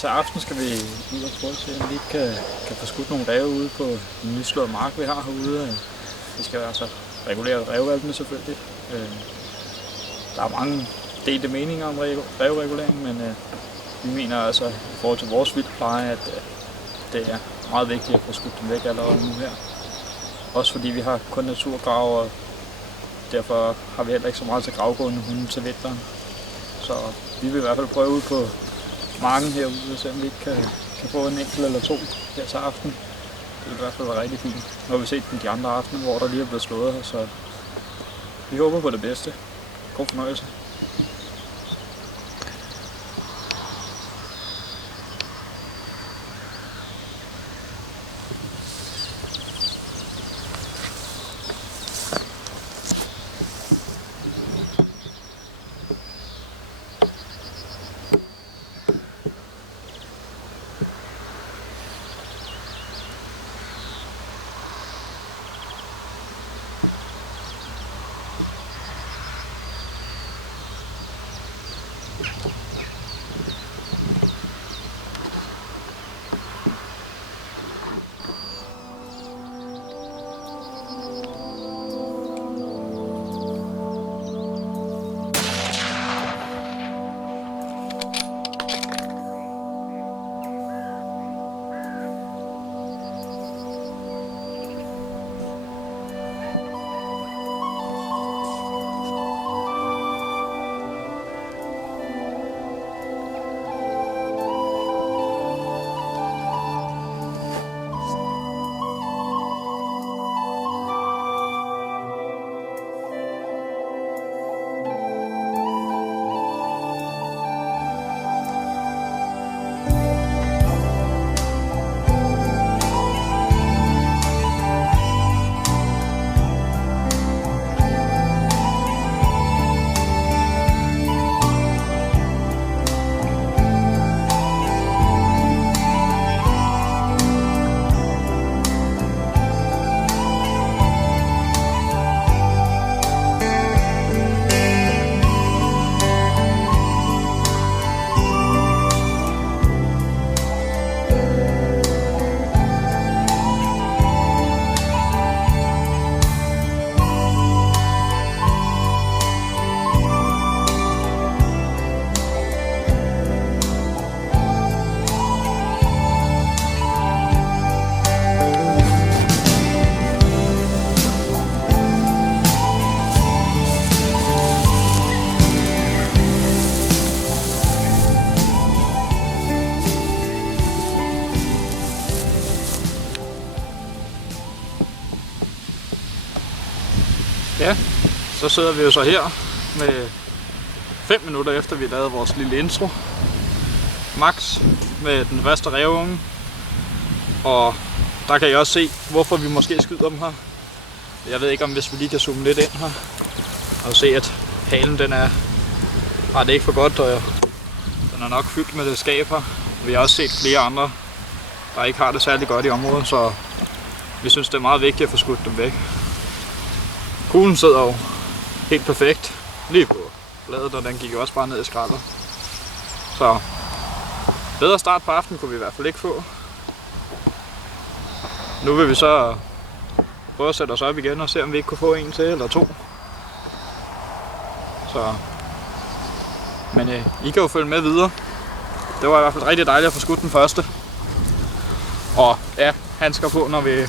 til aften skal vi ud og prøve at se, om vi ikke kan få skudt nogle ræve ude på den nyslåede mark, vi har herude. Vi skal altså regulere rævevalpene selvfølgelig. Der er mange delte meninger om ræveregulering, men vi mener altså i forhold til vores vildtpleje, at det er meget vigtigt at få skudt dem væk allerede nu her. Også fordi vi har kun naturgrav, og derfor har vi heller ikke så meget til gravgående hunde til vinteren. Så vi vil i hvert fald prøve ud på marken herude, og se om vi ikke kan få en enkelt eller to her til aften. Det vil i hvert fald være rigtig fint. Nu har vi set dem de andre aftener, hvor der lige er blevet slået her, så vi håber på det bedste. God fornøjelse. Ja, så sidder vi jo så her med 5 minutter efter vi lavede vores lille intro. Max med den første ræveunge. Og der kan I også se, hvorfor vi måske skyder dem her. Jeg ved ikke, om hvis vi lige kan zoome lidt ind her og se, at halen den har det ikke for godt, og den er nok fyldt med det skab her. Vi har også set flere andre, der ikke har det særlig godt i området, så vi synes, det er meget vigtigt at få skudt dem væk. Kuglen sidder jo helt perfekt lige på bladet, og den gik jo også bare ned i skraldet. Så bedre start på aftenen kunne vi i hvert fald ikke få. Nu vil vi så prøve at sætte os op igen og se, om vi ikke kunne få en til eller to. Så. Men I kan jo følge med videre. Det var i hvert fald rigtig dejligt at få skudt den første. Og ja, handsker på, når vi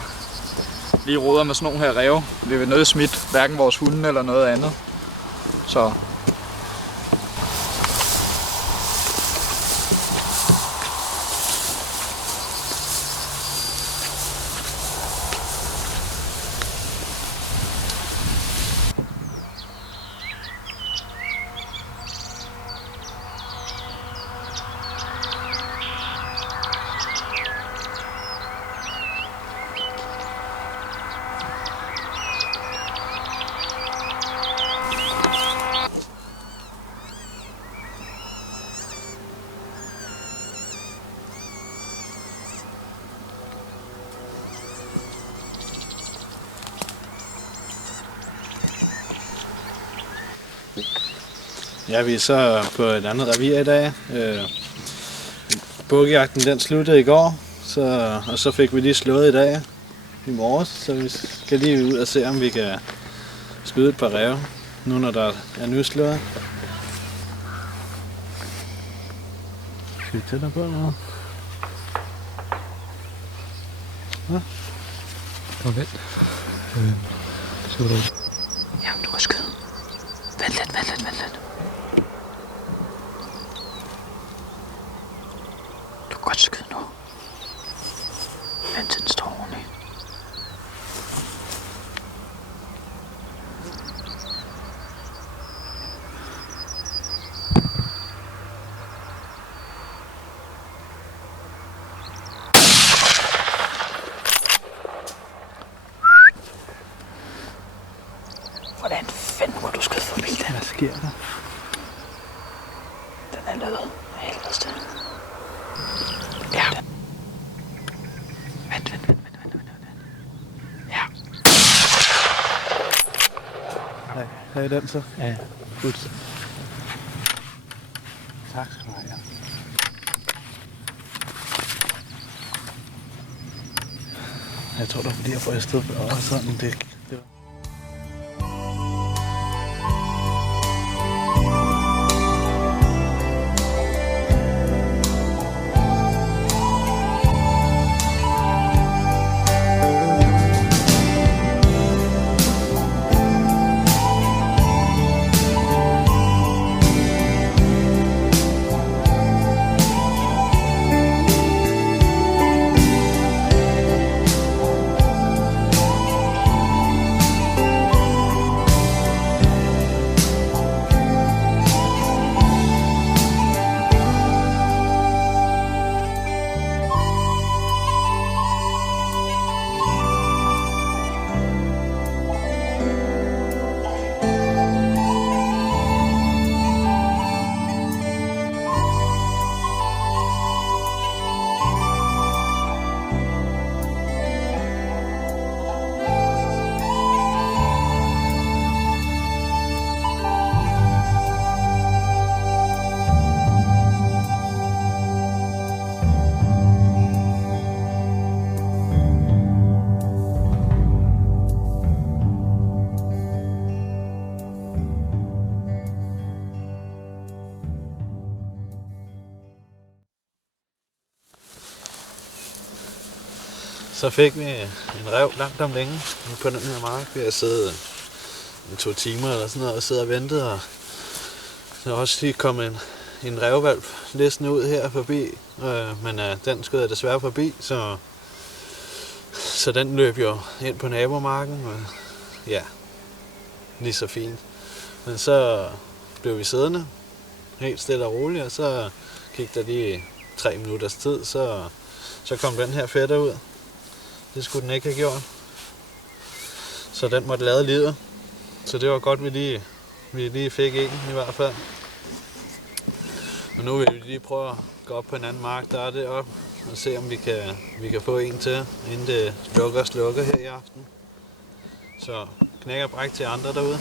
lige roder med sådan nogle her ræve. Vi vil nødt smidt hverken vores hunde eller noget andet. Så Ja, vi er så på et andet revir i dag. bukkejagten den sluttede i går, og så fik vi lige slået i dag i morges, så vi skal lige ud og se, om vi kan skyde et par ræve, nu når der er nyslået. Skal vi tættere på noget? Ja. Kom vent. Jamen, du kan skyde. Vent lidt. Du kan godt skyde nu. Vent til den står ordentligt. Hvordan fanden må du skyde forbi den? Hvad sker der? Den er løbet af helvedes til. Ja. Vent. Ja. Nej, er den så? Ja. Godt. Tak skal du have. Jeg tror, det var fordi, jeg får afsted og sådan det var. Så fik vi en ræv langt om længe på den her mark. Vi har siddet 2 timer eller sådan noget og siddet og ventet, og der er også lige kommet en rævvalp listende ud her forbi, men den skød jeg desværre forbi, så den løb jo ind på nabomarken, og ja, lige så fint. Men så blev vi siddende helt stille og roligt, og så gik der lige 3 minutters tid, så kom den her fætter ud. Det skulle den ikke have gjort. Så den måtte lade livet. Så det var godt, vi lige fik en i hvert fald. Og nu vil vi lige prøve at gå op på en anden mark, der er det op, og se om vi kan få en til, inden det slukker her i aften. Så knæk og bræk til andre derude.